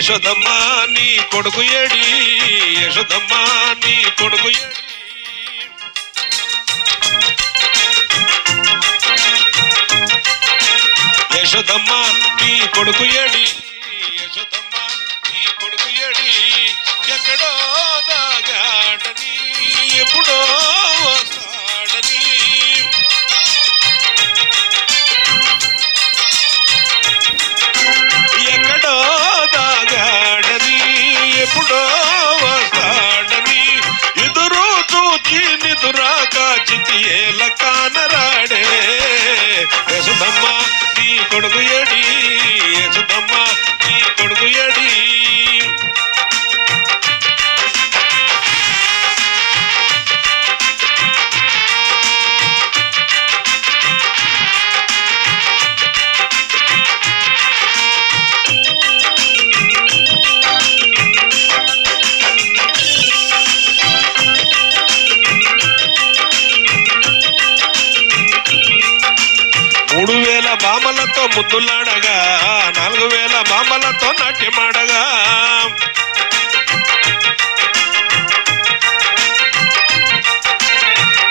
యశోదమ్మ నీ కొడుకు ఏడి, యశోదమ్మ నీ కొడుకు ఏడి. యశోదమ్మ నీ కొడుకు ఏడి, యశోదమ్మ నీ కొడుకు ఏడి. ఎక్కడో దాగాడని ఎప్పుడో వస్తాడని, ఎక్కడో దాగాడని ఎప్పుడో వస్తాడని. ఎదురు చూచి నిదురాక చితి ఏల కానరాడే. యశోదమ్మ నీ కొడుకు ఏడి, యశోదమ్మ నీ కొడుకు ఏడి. బామలతో ముద్దులాడగా, 4000 బామలతో నాట్యమాడగా.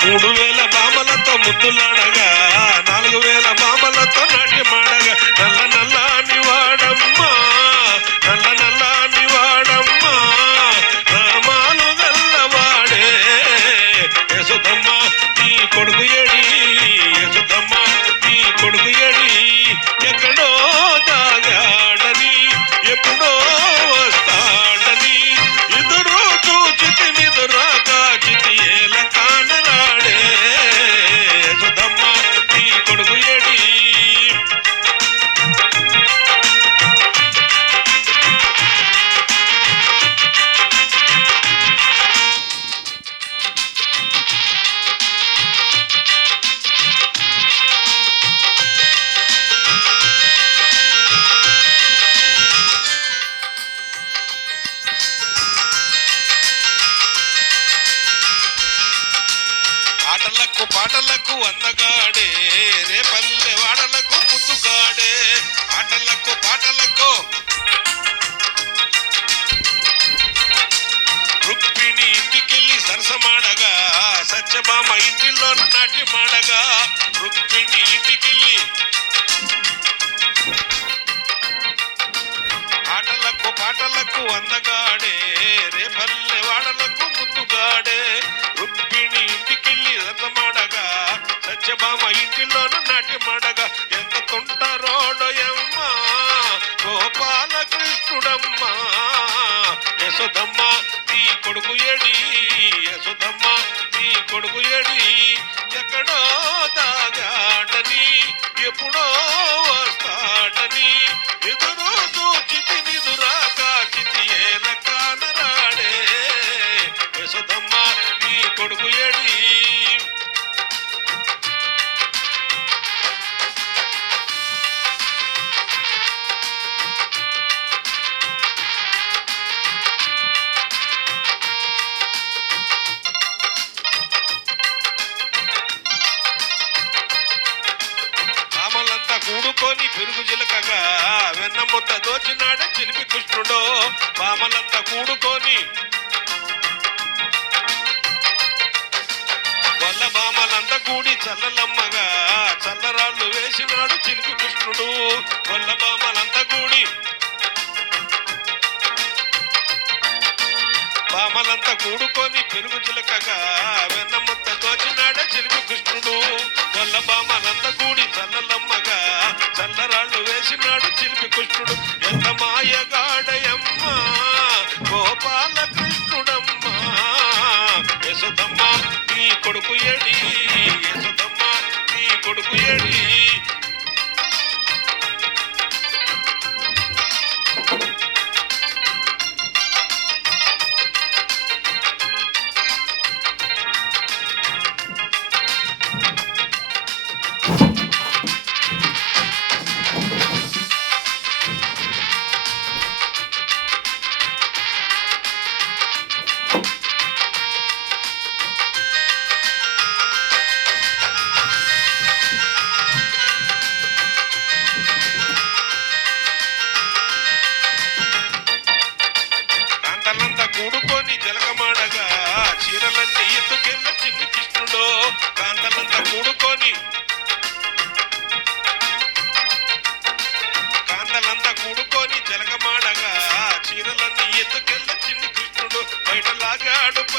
మూడు వేల బామలతో ముద్దులాడగా, 4000 బామలతో నాట్యమాడగా. నల్ల నల్లాని వాడమ్మా, నల్ల నల్లాని వాడమ్మా, రామాలు గల్లవాడే. యశోదమ్మ నీ కొడుకు ఏడి, యశోదమ్మ నీ కొడుకు ఏడి. ఎక్కడో దాగాడని ఎప్పుడో వస్తాడని. ఎదురు చూచితి నిదురాక చితి ఏల కానరాడే. యశోదమ్మ నీ కొడుకు ఏడి. ఆటలకు పాటలకు అందగాడే, రేపల్లె వాడలకు ముద్దుగాడే. ఆటలకు పాటలకు రుక్మిణి ఇంటికెళ్ళి సరసమాడగా, సత్యభామ ఇంటిలోన నాట్యమాడగా. రుక్మిణి ఇంటికెళ్ళి ఆటలకు పాటలకు అందగాడే, రేపల్లె వాడలకు ముద్దుగాడే. రుక్మిణి ఇంటికెళ్ళి రథమాడగా, సత్యభామ ఇంటిలోన నాట్యమాడగా. ఎంత తొంటరోడయమ్మా గోపాలకృష్ణుడమ్మా. యశోదమ్మ నీ కొడుకు ఏడి, యశోదమ్మ నీ కొడుకు ఏడి. ఎక్కడో దాగాడని ఎప్పుడో వస్తాడని. ఎదురు చూచితి నిదురాక చితి ఏల కానరాడే. యశోదమ్మ నీ కొడుకు ఏడి. బామలంతా కూడుకొని పెరుగు జిలకగా, వెన్న ముద్ద దోచినాడే చిలిపి కృష్ణుడో. బామలంతా కూడుకొని వల్ల బామలంతా కూడి చల్లలమ్మగా, చల్లరాళ్ళు వేసినాడు చిలిపి కృష్ణుడు. వల్ల బామలంతా కూడి బామలంతా కూడుకొని పెరుగు చిలకగా, వెన్న ముద్ద దోచినాడే చిలిపి కృష్ణుడు. వల్ల బామలంతా కూడి చల్లలమ్మగా, చల్లరాళ్ళు వేసినాడు చిలిపి కృష్ణుడు. ఎంత మాయగాడయమ్మా గోపాలకృష్ణుడమ్మా. యశోదమ్మ నీ కొడుకు ఏడి, యశోదమ్మ నీ కొడుకు ఏడి.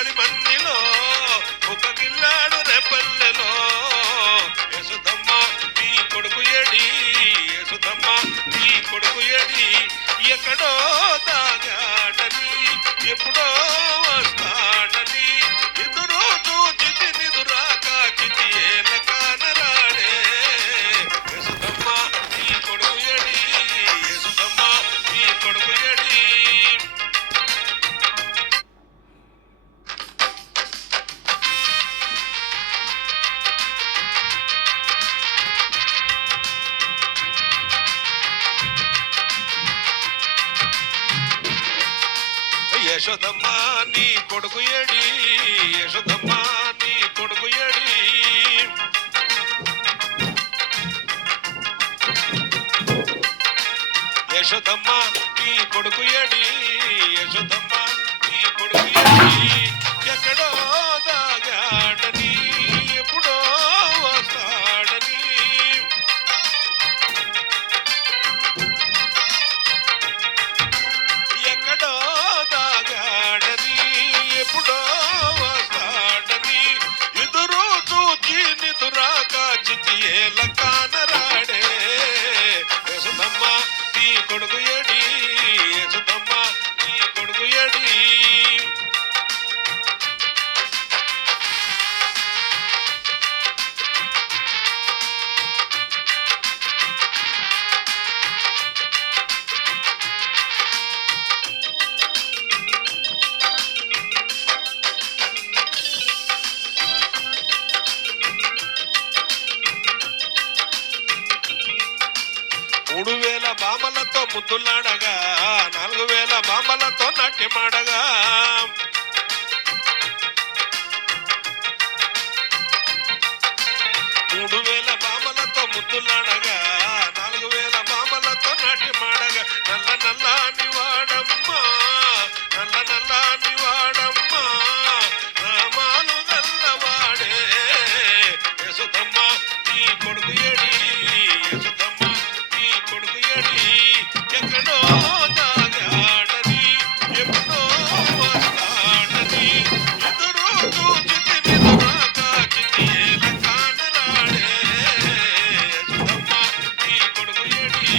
పడి మందిలో ఒక గిల్లాడు రెపల్లెలో యశోదమ్మ నీ కొడుకు ఏడి యశోదమ్మ నీ కొడుకు ఏడి ఎక్కడో దాగాడని ఎప్పుడో వస్తాడని ఎదురు చూచి నిదురాక చితి ఏల కానరాడే యశోదమ్మ నీ కొడుకు ఏడి యశోదమ్మ నీ కొడుకు ఏడి యశోదమ్మ నీ కొడుకు ఏడి యశోదమ్మ నీ కొడుకు ఏడి యశోదమ్మ నీ కొడుకు ఏడి యశోదమ్మ నీ కొడుకు ఏడి ఎక్కడో దాగాడని ఎప్పుడో వస్తాడని ఎక్కడో దాగాడని ఎప్పుడో వస్తాడని ఎదురు చూచి నిదురాక చితి ఏల కానరాడే యశోదమ్మ నీ కొడుకు ఏడి యశోదమ్మ నీ కొడుకు ఏడి మూడు వేల బామలతో ముద్దులాడగా 4000 బామలతో నాట్యమాడగా 3000 బామలతో ముద్దులాడగా 4000 బామలతో నాట్యమాడగా నల్ల నల్లాని వాడమ్మా నల్ల నల్లాని వాడమ్మా నామాలు గల్లవాడే యశోదమ్మ నీ కొడుకు ఏడి యశోదమ్మ నీ కొడుకు ఏడి ఎక్కడో దాగాడని ఎప్పుడో వస్తాడని ఎదురు చూచి నిదురాక చితి ఏల కానరాడే యశోదమ్మ నీ కొడుకు ఏడి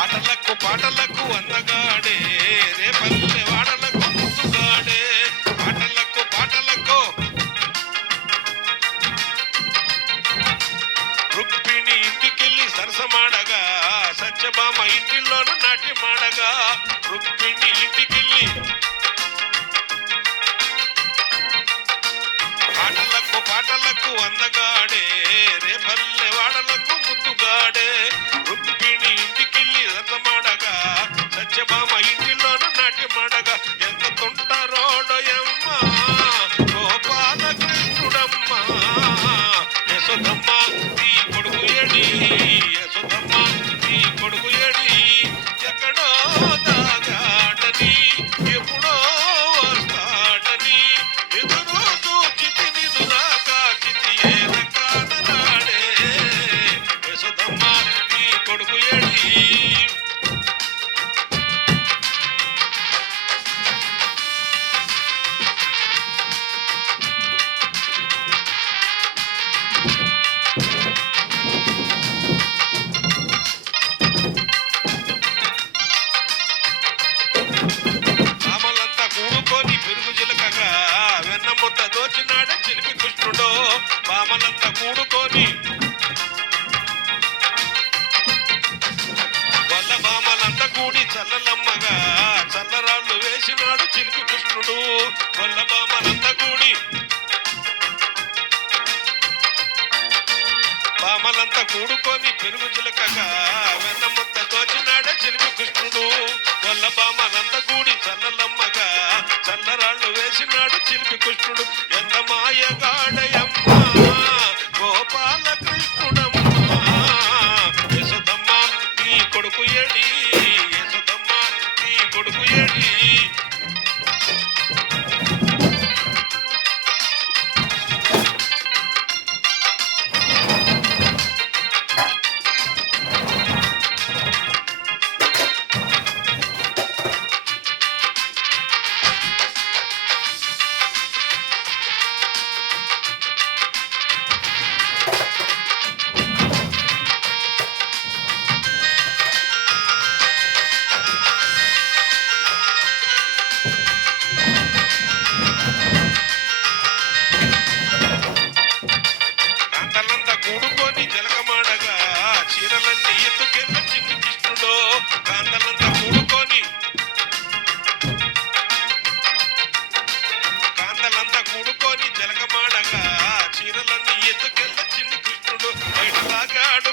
ఆటలకు పాటలకు అందగాడే రేపల్లె వాడలకు ముద్దుగాడే ఆటలకు పాటలకు రుక్మిణి ఇంటికెళ్ళి సరసమాడగా సత్యభామ ఇంటిలోను నాట్యమాడగా రుక్మిణి ఇంటికెళ్ళి ఆటలకు పాటలకు అందగాడే రేపల్లె వాడలకు ముద్దుగాడే రుక్మిణి ఇంటికెళ్ళి రథమాడగా సత్యభామ ఇంటిలోను నాట్యమాడగా ఎంత తుంటారోడయమ్మ గోపాల కృష్ణుడమ్మ యశోదమ్మ నీ కొడుకు ఏడి యశోదమ్మ నీ కొడుకు ఏడి ఎక్కడో దాగాడని ఎప్పుడో వస్తాడని ఎదురు చూచి నిదురాక చితి ఏల కానరాడే యశోదమ్మ నీ కొడుకు ఏడి రామలంతా కూడుకొని పెరుగు చిలకగా వెన్నముద్ద దోచినాడ చిలిపి కృష్ణుడు బామలంతా కూడుకొని వల్ల బామలంతా కూడి చల్లలమ్మగా చల్లరాళ్ళు వేసినాడు చిలిపి కృష్ణుడు వల్ల బామలంతా కూడి బామలంతా కూడుకొని పెరుగు చిలకగా వెన్నముద్ద దోచినాడ చిలిపి కృష్ణుడు వల్ల బామలంతా కూడి చల్లలమ్మగా చల్లరాళ్ళు వేసినాడు చిలిపి కృష్ణుడు ఎంత మాయగాడయమ్మ గోపాల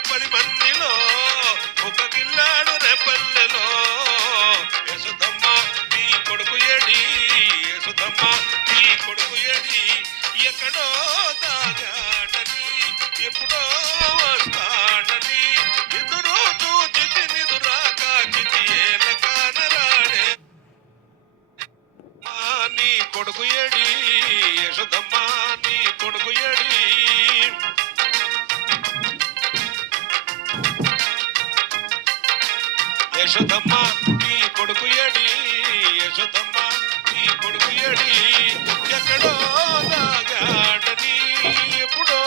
10 మందిలో ఒక గిల్లాడు రేపల్లెలో యశోదమ్మ నీ కొడుకు ఏడి యశోదమ్మ నీ కొడుకు ఏడి ఎక్కడో దాగాడని ఎప్పుడో వస్తాడని ఎదురు చూచి నిదురా కాచితి ఏల కానరాడే నీ కొడుకు ఏడి యశోదమ్మ నీ కొడుకు ఏడి యశోదమ్మ నీ కొడుకు ఏడి యశోదమ్మ నీ కొడుకు ఏడి ఎక్కడో దాగాడని ఎప్పుడో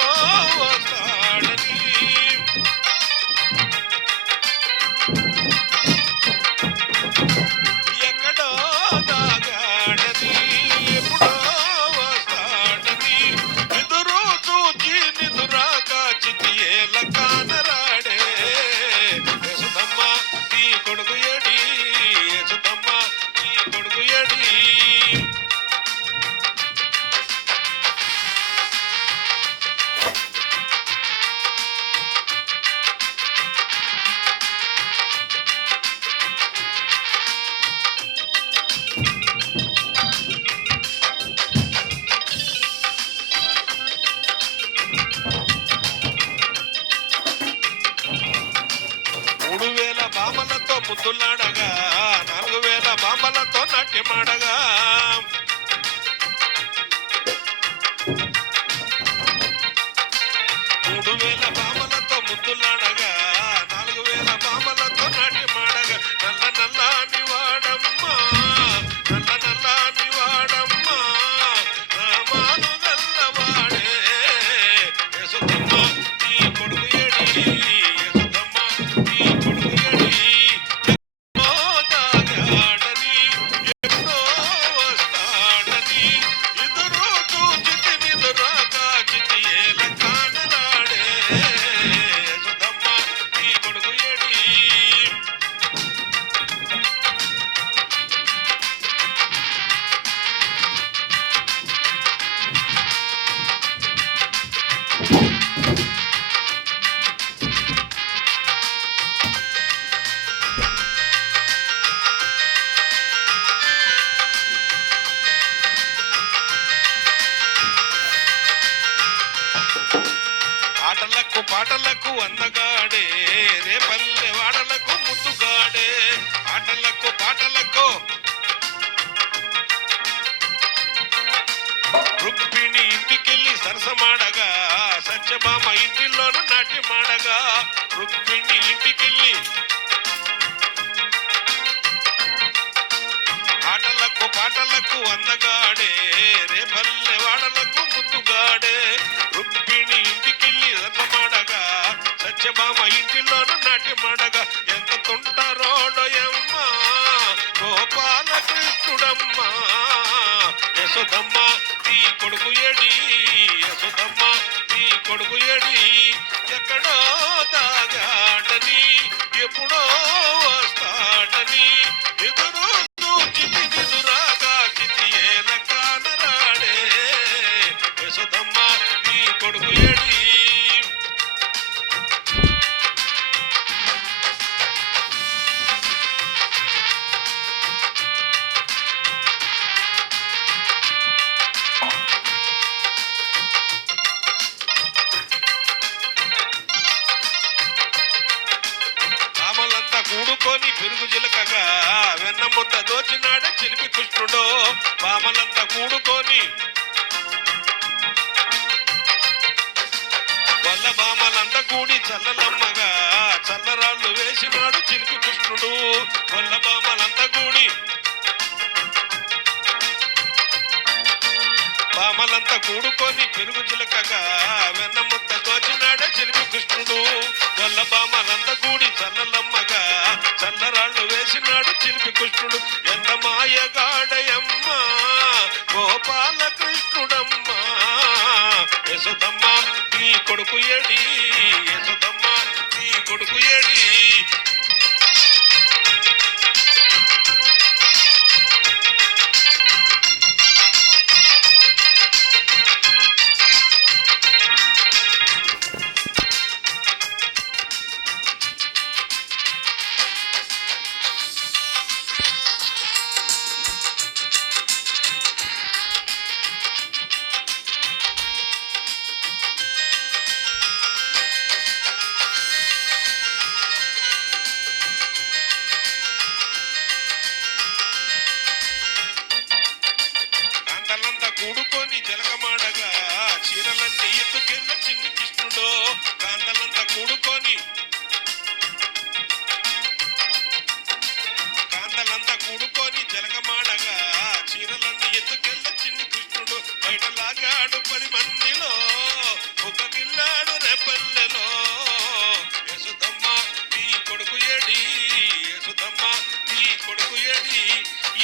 వస్తాడని ఎక్కడో దాగాడని ఎప్పుడో వస్తాడని ఎదురు చూచి నిదురా కాచితి ఏల కానరాడే యశోదమ్మ నీ కొడుకు ఏడి యశోదమ్మ నీ కొడుకు ఏడి మూడు వేల బామలతో ముద్దులాడగా 4000 బామలతో నాట్యమాడగా 3000 బామలతో ముద్దులాడగా 4000 బామలతో నాట్యమాడగా నల్ల నల్లాని వాడమ్మా నల్ల నల్లాని వాడమ్మా రామాను గల్లవాడే యశోదమ్మ నీ కొడుకు ఏడి యశోదమ్మ నీ కొడుకు ఏడి ఎప్పుడో దాగాడని ఎప్పుడో వస్తాడని ఎదురు చూచితి నిదురా కాచితి ఏల కానరాడే యశోదమ్మ నీ కొడుకు ఏడి ఆటలకు పాటలకు అందగాడే రేపల్లె వాడలకు ముద్దుగాడే ఆటలకు పాటలకు రుక్మిణి ఇంటికెళ్ళి సరసమాడగా సత్యభామ ఇంటిలోన నాట్యమాడగా రుక్మిణి ఇంటికెళ్ళి ఆటలకు పాటలకు అందగాడే రేపల్లె వాడలకు ముద్దుగాడే రుక్మిణి ఇంటికెళ్ళి రథమాడగా సత్యభామ ఇంటిలోన నాట్యమాడగా ఎంత తుంటారోడయమ్మ గోపాలకృష్ణుడమ్మ యశోదమ్మ నీ కొడుకు ఏడి యశోదమ్మ నీ కొడుకు ఏడి ఎక్కడో దాగాడని ఎప్పుడో వస్తాడని ఎదురు చూచితి నిదురా కాచితి ఏల కానరాడే యశోదమ్మ నీ కొడుకు ఏడి బామలంతా కూడుకొని పెరుగు జిలకగా వెన్న ముద్ద దోచినాడే చిలిపి కృష్ణుడు బామలంతా కూడుకొని వల్ల బామలంతా కూడి చల్లలమ్మగా చల్లరాళ్ళు వేసినాడు చిలిపి కృష్ణుడు వల్ల బామలంతా కూడి బామలంతా కూడుకొని పెరుగు జిలకగా వెన్న ముద్ద దోచినాడే చిలిపి కృష్ణుడు వల్ల బామలంతా కూడి చల్లలమ్మగా చల్లరాళ్ళు వేసినాడు చిలిపి కృష్ణుడు ఎంత మాయగాడయమ్మ గోపాలకృష్ణుడమ్మ యశోదమ్మ నీ కొడుకు ఏడి యశోదమ్మ నీ కొడుకు ఏడి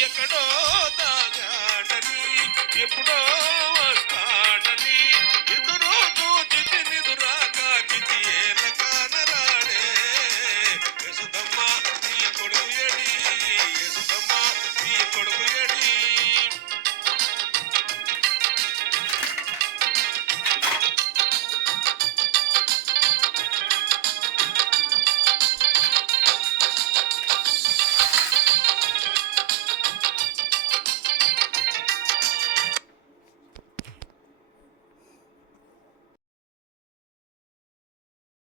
ఎక్కడో దాగాడని ఎప్పుడో